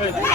Yeah.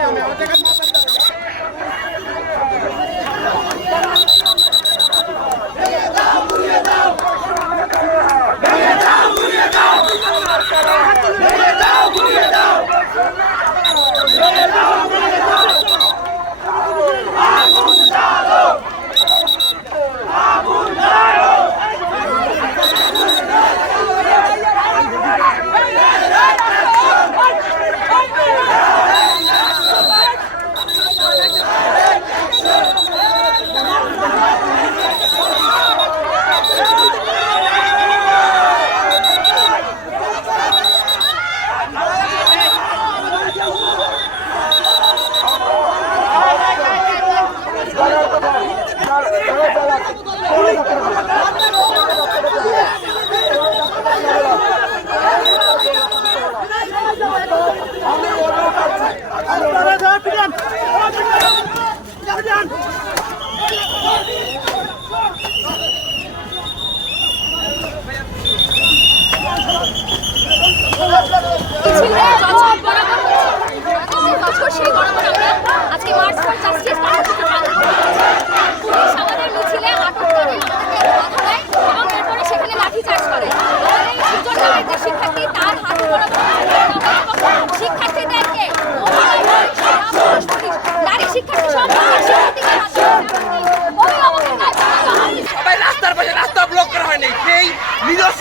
Não, minha mãe tem que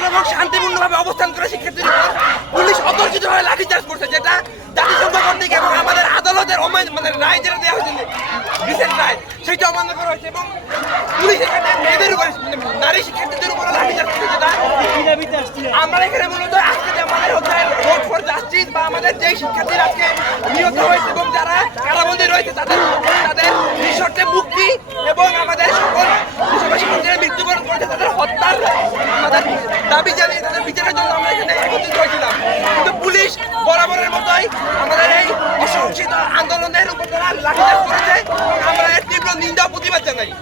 এবং শান্তিপূর্ণভাবে অবস্থান করে শিক্ষার্থীদের উপর পুলিশ অতর্কিত হয়ে লাঠিচার্জ করছে, যেটা জাতিসংঘ কর্তৃক এবং আমাদের আদালতের মানে রায় যেটা দেওয়া হয়েছে রিসেন্ট রায়, সেটা অমান্য করা হয়েছে এবং পুলিশ এখানে মেয়েদের উপরে মানে নারী শিক্ষার্থীদের উপরে লাঠিচার্জ করছে, যেটা আমরা এখানে মূলত আজকে যে আমাদের হচ্ছে ভোট ফর জাস্টিস বা আমাদের যেই শিক্ষার্থীরা আজকে নিহত হয়েছে এবং যারা কারাবন্দী রয়েছে, তাদের তাদের নিঃশর্তে মুক্তি এবং আমাদের সকল দেশবাসী যারা মৃত্যুবরণ করেছে, তাদের হত্যার আমাদের দাবি জানিয়ে তাদের বিচারের জন্য আমরা এখানে একত্রিত হয়েছিলাম। কিন্তু পুলিশ বরাবরের মতোই আমাদের এই অসংসিত আন্দোলনের উপর তারা লাঠিচার্জ করেছে। আমরা এর তীব্র নিন্দা প্রতিবাদ জানাই।